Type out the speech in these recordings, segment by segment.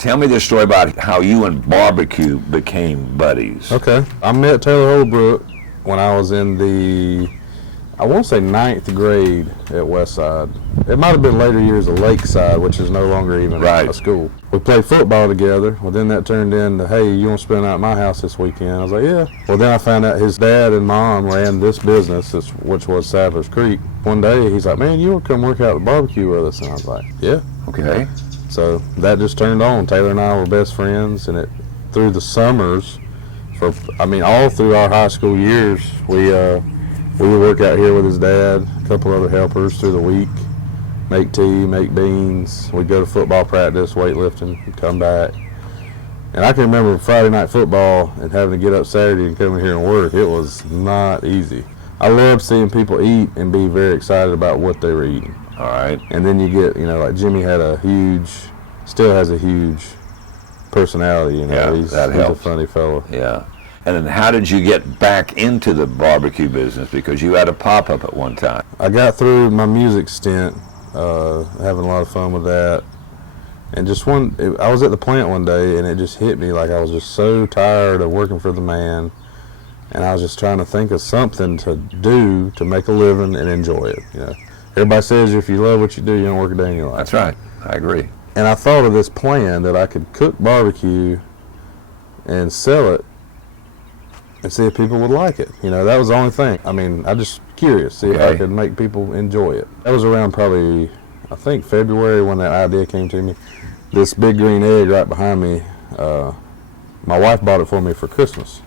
Tell me the story about how you and barbecue became buddies. Okay. I met Taylor Holbrook when I was in I won't say 9th grade at Westside. It might have been later years of Lakeside, which is no longer even a school. We played football together. Well, then that turned into, hey, you want to spend out at my house this weekend? I was like, yeah. Well, then I found out his dad and mom ran this business, which was Sadler's Creek. One day, he's like, man, you want to come work out at the barbecue with us? And I was like, yeah. Okay. So that just turned on. Taylor and I were best friends, and through the summers, all through our high school years, we would work out here with his dad, a couple other helpers through the week, make tea, make beans. We'd go to football practice, weightlifting, and come back. And I can remember Friday night football and having to get up Saturday and come in here and work. It was not easy. I loved seeing people eat and be very excited about what they were eating. All right. And then you get, like Jimmy still has a huge personality. Yeah, he's a funny fellow. Yeah. And then how did you get back into the barbecue business? Because you had a pop-up at one time. I got through my music stint, having a lot of fun with that. And I was at the plant one day, and it just hit me like I was just so tired of working for the man. And I was just trying to think of something to do to make a living and enjoy it. Everybody says if you love what you do, you don't work a day in your life. That's right. I agree. And I thought of this plan that I could cook barbecue and sell it and see if people would like it. That was the only thing. I just curious, see if I could make people enjoy it. That was around probably, I think, February when that idea came to me. This big green egg right behind me, my wife bought it for me for Christmas.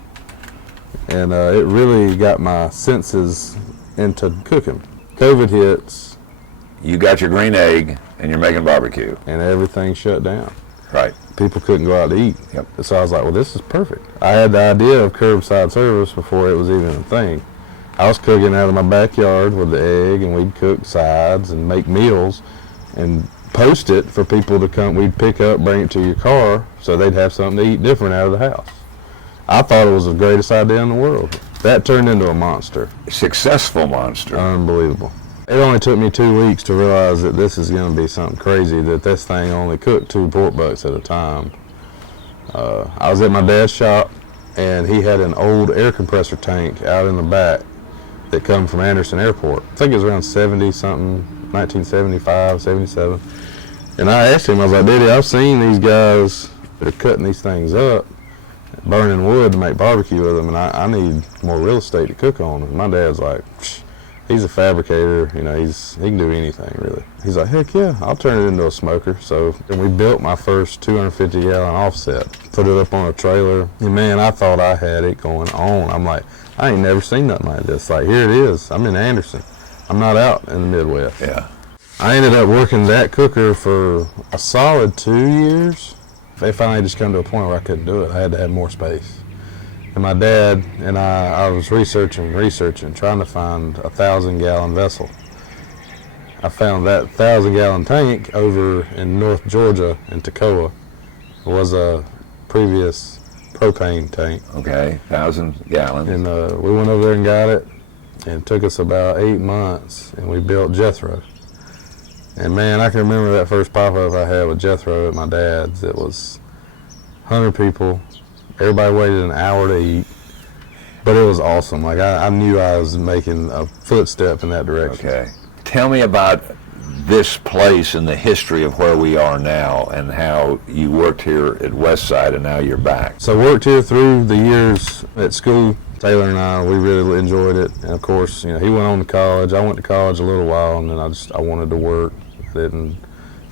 And it really got my senses into cooking. COVID hits. You got your green egg and you're making barbecue. And everything shut down. Right. People couldn't go out to eat. Yep. So I was like, well, this is perfect. I had the idea of curbside service before it was even a thing. I was cooking out of my backyard with the egg, and we'd cook sides and make meals and post it for people to come. We'd pick up, bring it to your car, so they'd have something to eat different out of the house. I thought it was the greatest idea in the world. That turned into a monster. Successful monster. Unbelievable. It only took me 2 weeks to realize that this is going to be something crazy, that this thing only cooked 2 pork butts at a time. I was at my dad's shop, and he had an old air compressor tank out in the back that come from Anderson Airport. I think it was around 70-something, 1975, 77. And I asked him, I was like, Daddy, I've seen these guys that are cutting these things up, burning wood to make barbecue with them, and I need more real estate to cook on. And my dad's like, he's a fabricator, he can do anything really. He's like, heck yeah, I'll turn it into a smoker. So and we built my first 250-gallon offset, put it up on a trailer, and man, I thought I had it going on. I'm like, I ain't never seen nothing like this. Like, here it is, I'm in Anderson. I'm not out in the Midwest. Yeah. I ended up working that cooker for a solid 2 years. They finally just come to a point where I couldn't do it. I had to have more space. And my dad and I was researching, trying to find a 1,000-gallon vessel. I found that 1,000-gallon tank over in North Georgia in Toccoa. It was a previous propane tank. Okay, 1,000 gallons. And we went over there and got it, and it took us about 8 months, and we built Jethro. And man, I can remember that first pop-up I had with Jethro at my dad's. It was 100 people. Everybody waited an hour to eat, but it was awesome. Like I knew I was making a footstep in that direction. Okay. Tell me about this place and the history of where we are now and how you worked here at Westside and now you're back. So worked here through the years at school. Taylor and I, we really enjoyed it. And of course, he went on to college. I went to college a little while, and then I wanted to work. I didn't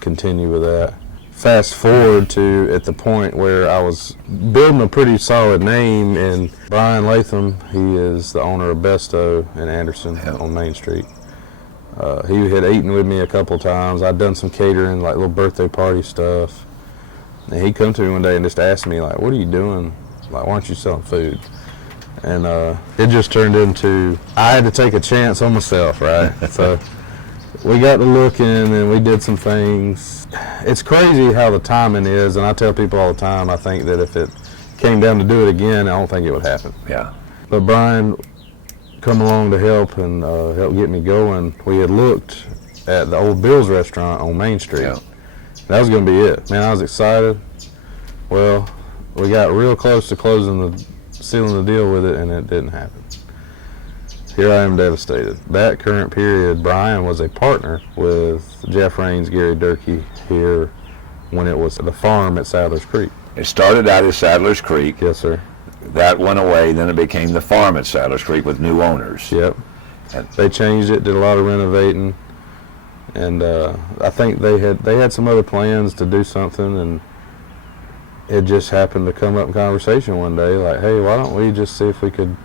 continue with that. Fast forward to at the point where I was building a pretty solid name, and Brian Latham, he is the owner of Besto in Anderson on Main Street. He had eaten with me a couple times. I'd done some catering, like little birthday party stuff. And he come to me one day and just asked me, like, what are you doing? Like, why aren't you selling food? And it just turned into, I had to take a chance on myself, right? So we got to looking and we did some things. It's crazy how the timing is, and I tell people all the time, I think that if it came down to do it again, I don't think it would happen. Yeah. But Brian come along to help and help get me going. We had looked at the old Bill's restaurant on Main Street. Yeah. That was going to be it. Man, I was excited. Well, we got real close to sealing the deal with it, and it didn't happen. Here I am devastated. That current period, Brian was a partner with Jeff Raines, Gary Durkee here when it was the farm at Sadler's Creek. It started out as Sadler's Creek. Yes, sir. That went away. Then it became the farm at Sadler's Creek with new owners. Yep. They changed it, did a lot of renovating, and I think they had some other plans to do something, and it just happened to come up in conversation one day, like, hey, why don't we just see if we could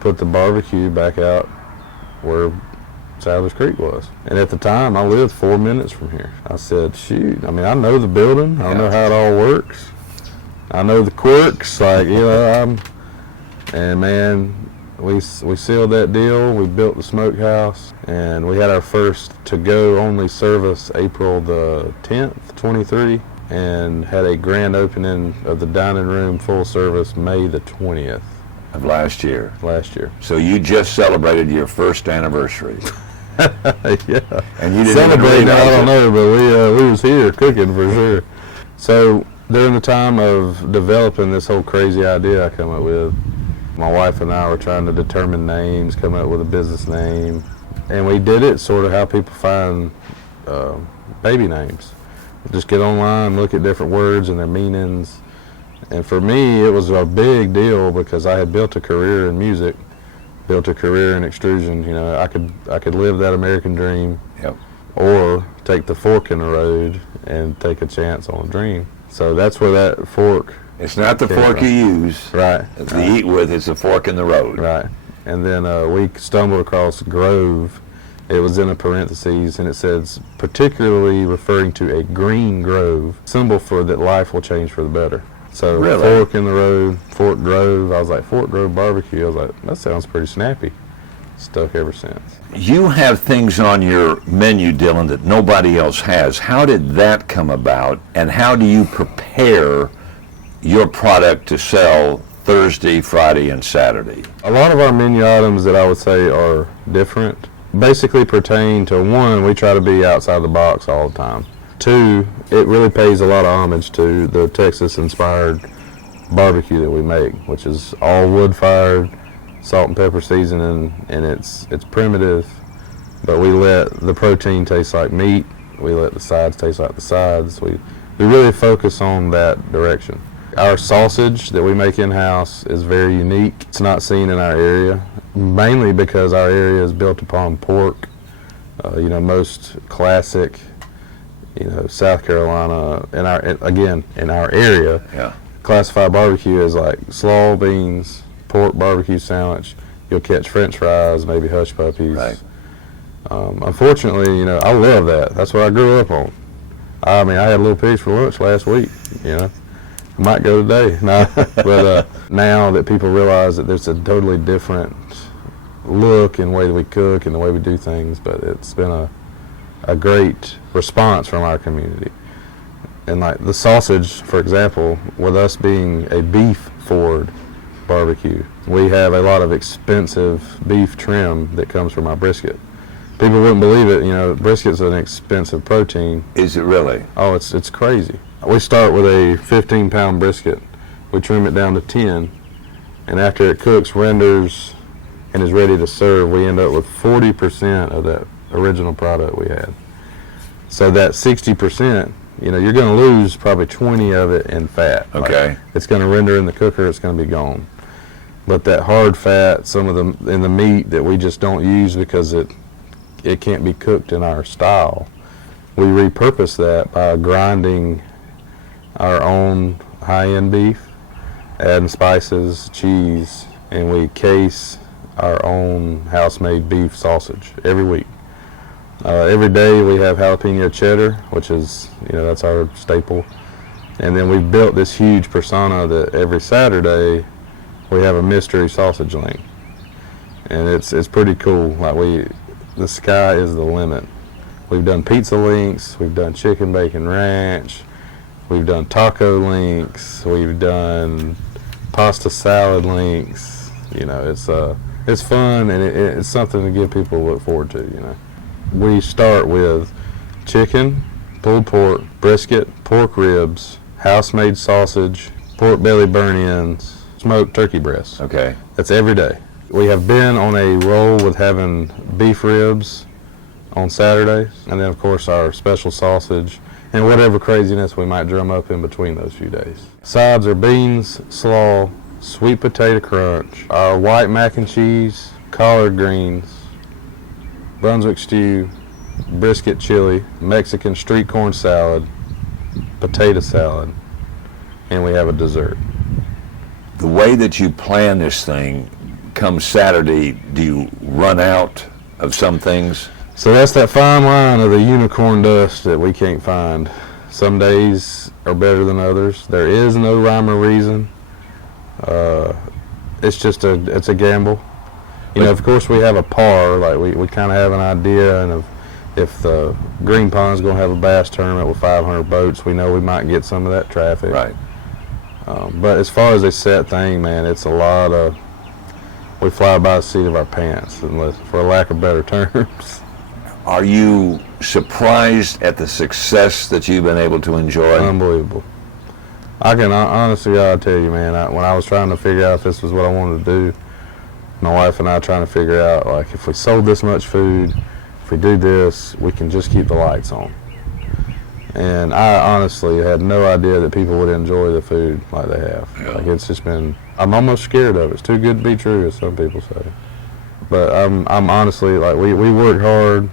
put the barbecue back out where Sadler's Creek was. And at the time, I lived 4 minutes from here. I said, shoot, I mean, I know the building. I know how it all works. I know the quirks, like, you know, and man, we sealed that deal. We built the smokehouse, and we had our first to-go only service April the 10th, 23, and had a grand opening of the dining room full service May the 20th. Of last year. Last year. So you just celebrated your first anniversary. Yeah. And you didn't celebrating, I don't it. know, but we was here cooking for sure. So during the time of developing this whole crazy idea I come up with, my wife and I were trying to determine names, come up with a business name, and we did it sort of how people find baby names. Just get online, look at different words and their meanings. And for me, it was a big deal because I had built a career in music, built a career in extrusion. You know, I could live that American dream, Yep. or take the fork in the road and take a chance on a dream. So that's where that fork. It's not the fork you use Right. to eat with, it's a fork in the road. Right. And then we stumbled across Grove. It was in a parentheses, and it says, particularly referring to a green grove, symbol for that life will change for the better. So Really? fork in the road, Fork Grove. I was like, Fork Grove barbecue. I was like, that sounds pretty snappy. Stuck ever since. You have things on your menu, Dylan, that nobody else has. How did that come about, and how do you prepare your product to sell Thursday, Friday, and Saturday? A lot of our menu items that I would say are different basically pertain to, one, we try to be outside the box all the time. Two, it really pays a lot of homage to the Texas-inspired barbecue that we make, which is all wood-fired, salt and pepper seasoning, and it's primitive, but we let the protein taste like meat. We let the sides taste like the sides. We really focus on that direction. Our sausage that we make in-house is very unique. It's not seen in our area, mainly because our area is built upon pork. You know, most classic, you know, South Carolina, in our area, Yeah. classified barbecue is like slaw beans, pork barbecue sandwich. You'll catch French fries, maybe hush puppies. Right. Unfortunately, you know, I love that. That's what I grew up on. I mean, I had a little piece for lunch last week, you know. I might go today. No, but now that people realize that there's a totally different look and way that we cook and the way we do things, but it's been a great response from our community. And like the sausage, for example, with us being a beef forward barbecue, we have a lot of expensive beef trim that comes from our brisket. People wouldn't believe it, you know, brisket's an expensive protein. Is it really? Oh, it's crazy. We start with a 15-pound brisket. We trim it down to 10, and after it cooks, renders, and is ready to serve, we end up with 40% of that original product we had. So that 60%, you know, you're going to lose probably 20 of it in fat. Okay. Like, it's going to render in the cooker, it's going to be gone. But that hard fat, some of them in the meat that we just don't use because it can't be cooked in our style, we repurpose that by grinding our own high-end beef, adding spices, cheese, and we case our own house-made beef sausage every week. Every day we have jalapeno cheddar, which is, you know, that's our staple. And then we've built this huge persona that every Saturday we have a mystery sausage link. And it's pretty cool. Like the sky is the limit. We've done pizza links, we've done chicken bacon ranch, we've done taco links, we've done pasta salad links. You know, it's fun, and it's something to give people to look forward to, you know. We start with chicken, pulled pork, brisket, pork ribs, house-made sausage, pork belly burn-ins, smoked turkey breasts. Okay. That's every day. We have been on a roll with having beef ribs on Saturdays, and then of course our special sausage and whatever craziness we might drum up in between those few days. Sides are beans, slaw, sweet potato crunch, our white mac and cheese, collard greens, Brunswick stew, brisket chili, Mexican street corn salad, potato salad, and we have a dessert. The way that you plan this thing, come Saturday, do you run out of some things? So that's that fine line of the unicorn dust that we can't find. Some days are better than others. There is no rhyme or reason. It's a gamble. You know, of course we have a par, like we kind of have an idea, and if the Green Pond's going to have a bass tournament with 500 boats, we know we might get some of that traffic. Right. But as far as a set thing, man, it's a lot of, we fly by the seat of our pants, unless, for lack of better terms. Are you surprised at the success that you've been able to enjoy? Unbelievable. I can honestly, I'll tell you, man, when I was trying to figure out if this was what I wanted to do, my wife and I trying to figure out, like, if we sold this much food, if we do this, we can just keep the lights on. And I honestly had no idea that people would enjoy the food like they have. Yeah. Like, it's just been, I'm almost scared of it. It's too good to be true, as some people say. But I'm honestly, like, we work hard,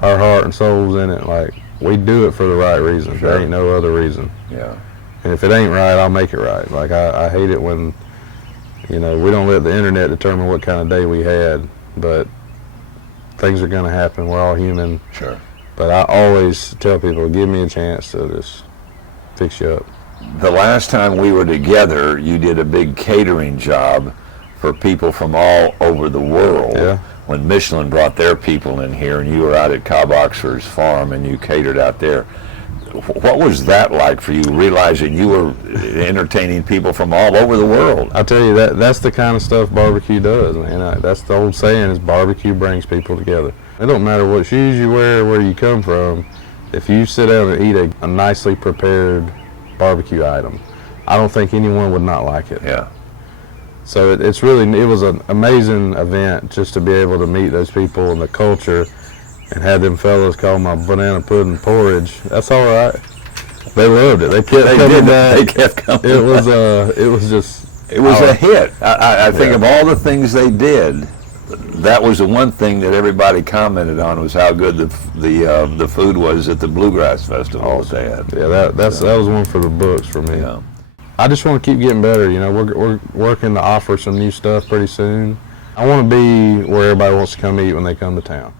our heart and soul's in it. Like, we do it for the right reason. Sure. There ain't no other reason. Yeah. And if it ain't right, I'll make it right. Like, I hate it when, you know, we don't let the internet determine what kind of day we had, but things are going to happen. We're all human. Sure. But I always tell people, give me a chance to just fix you up. The last time we were together, you did a big catering job for people from all over the world. Yeah. When Michelin brought their people in here, and you were out at Cobb Oxford's farm, and you catered out there. What was that like for you, realizing you were entertaining people from all over the world? I tell you, that's the kind of stuff barbecue does, man. That's the old saying, is barbecue brings people together. It don't matter what shoes you wear, where you come from. If you sit down and eat a nicely prepared barbecue item, I don't think anyone would not like it. Yeah. So it was an amazing event just to be able to meet those people and the culture, and have them fellas call my banana pudding porridge. That's all right. They loved it. They kept coming back. They kept coming. It was just. It was a hit. I think of all the things they did, that was the one thing that everybody commented on, was how good the food was at the Bluegrass Festival that they had. Yeah, that was one for the books for me. Yeah. I just want to keep getting better. You know, we're working to offer some new stuff pretty soon. I want to be where everybody wants to come eat when they come to town.